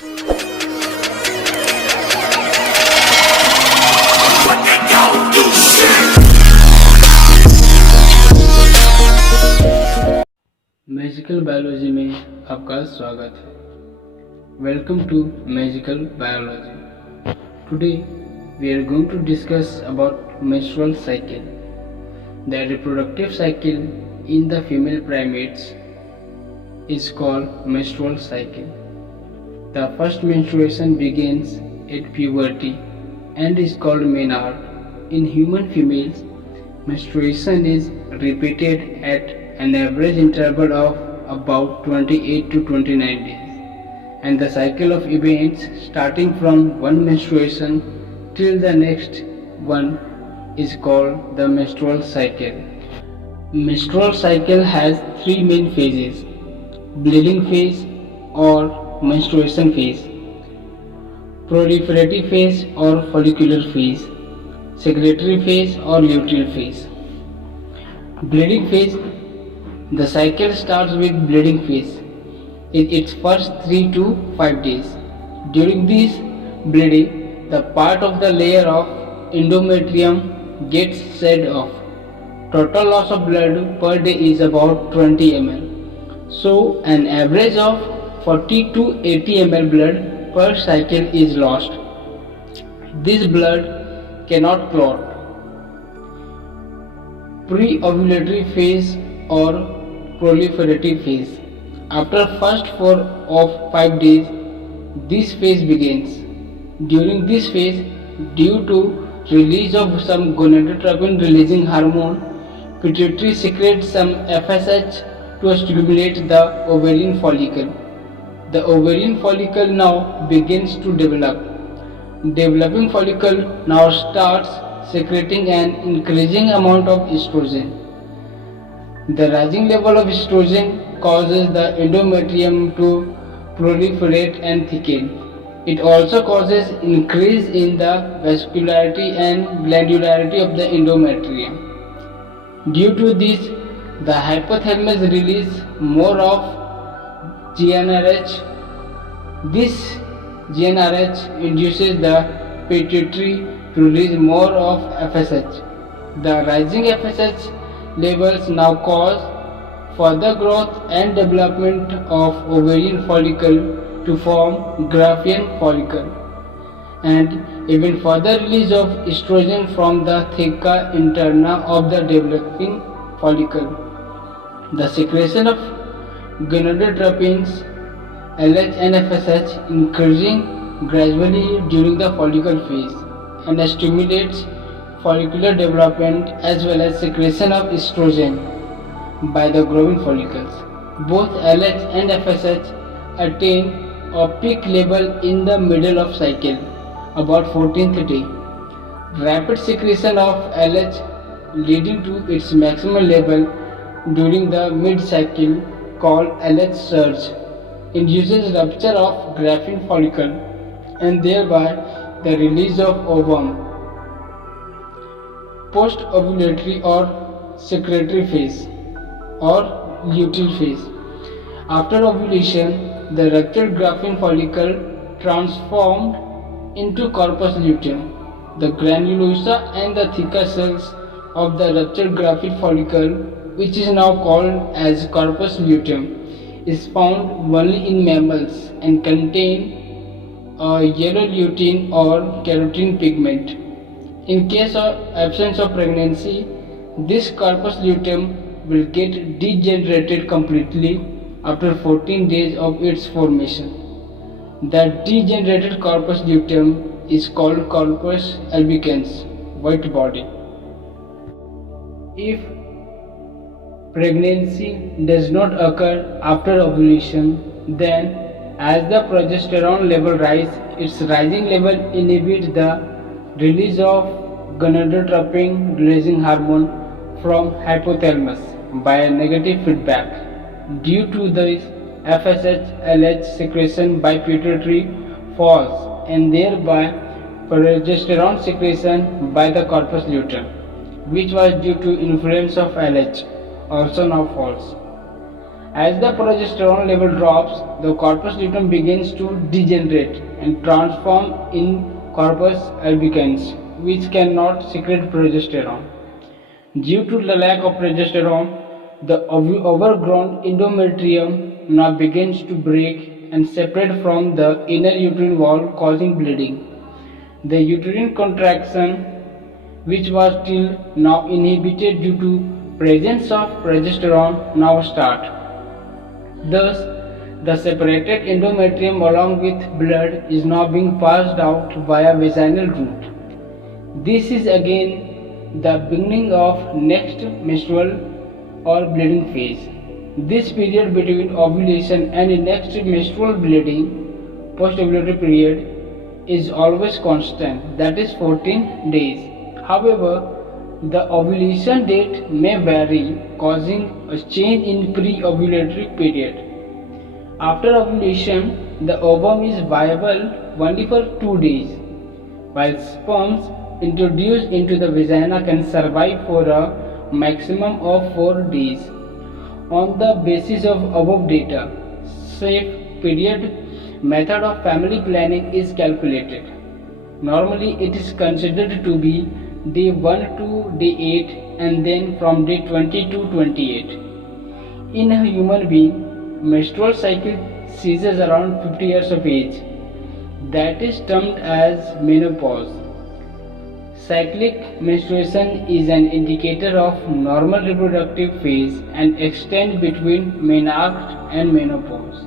Magical biology में आपका स्वागत है। Welcome to magical biology. Today we are going to discuss about menstrual cycle. The reproductive cycle in the female primates is called menstrual cycle. The first menstruation begins at puberty and is called menarche. In human females, menstruation is repeated at an average interval of about 28 to 29 days, and the cycle of events starting from one menstruation till the next one is called the menstrual cycle. Menstrual cycle has three main phases: bleeding phase or menstruation phase, proliferative phase or follicular phase, secretory phase or luteal phase. Bleeding phase. The cycle starts with bleeding phase in its first 3 to 5 days. During this bleeding, the part of the layer of endometrium gets shed off. Total loss of blood per day is about 20 ml. So an average of 40 to 80 ml blood per cycle is lost. This blood cannot clot. Pre-ovulatory phase or proliferative phase. After first 4 of 5 days, this phase begins. During this phase, due to release of some gonadotropin releasing hormone, pituitary secretes some FSH to stimulate the ovarian follicle. The ovarian follicle now begins to develop. Developing follicle now starts secreting an increasing amount of estrogen. The rising level of estrogen causes the endometrium to proliferate and thicken. It also causes increase in the vascularity and glandularity of the endometrium. Due to this, the hypothalamus releases more of GnRH. This GnRH induces the pituitary to release more of FSH. The rising FSH levels now cause further growth and development of ovarian follicle to form Graafian follicle, and even further release of estrogen from the theca interna of the developing follicle. The secretion of gonadotropins LH and FSH increasing gradually during the follicle phase and stimulates follicular development as well as secretion of estrogen by the growing follicles. Both LH and FSH attain a peak level in the middle of cycle, about 14th day. Rapid secretion of LH leading to its maximum level during the mid-cycle, called LH surge, induces rupture of Graafian follicle and thereby the release of ovum. Post-ovulatory or secretory phase or luteal phase. After ovulation, the ruptured Graafian follicle transformed into corpus luteum. The granulosa and the theca cells of the ruptured Graafian follicle, which is now called as corpus luteum, is found only in mammals and contain a yellow lutein or carotene pigment. In case of absence of pregnancy, this corpus luteum will get degenerated completely after 14 days of its formation. The degenerated corpus luteum is called corpus albicans, white body. If pregnancy does not occur after ovulation, then as the progesterone level rises, its rising level inhibits the release of gonadotropin releasing hormone from hypothalamus by a negative feedback. Due to this, FSH-LH secretion by pituitary falls and thereby progesterone secretion by the corpus luteum, which was due to influence of LH, also now falls. As the progesterone level drops, the corpus luteum begins to degenerate and transform in corpus albicans, which cannot secrete progesterone. Due to the lack of progesterone, the overgrown endometrium now begins to break and separate from the inner uterine wall, causing bleeding. The uterine contraction, which was till now inhibited due to presence of progesterone, now start. Thus, the separated endometrium along with blood is now being passed out via vaginal route. This is again the beginning of next menstrual or bleeding phase. This period between ovulation and next menstrual bleeding, post-ovulatory period, is always constant, that is 14 days. However, the ovulation date may vary, causing a change in pre-ovulatory period. After ovulation, the ovum is viable only for 2 days, while sperms introduced into the vagina can survive for a maximum of 4 days. On the basis of above data, safe period method of family planning is calculated. Normally, it is considered to be day 1 to day 8 and then from day 20 to 28. In a human being, menstrual cycle ceases around 50 years of age. That is termed as menopause. Cyclic menstruation is an indicator of normal reproductive phase and extends between menarche and menopause.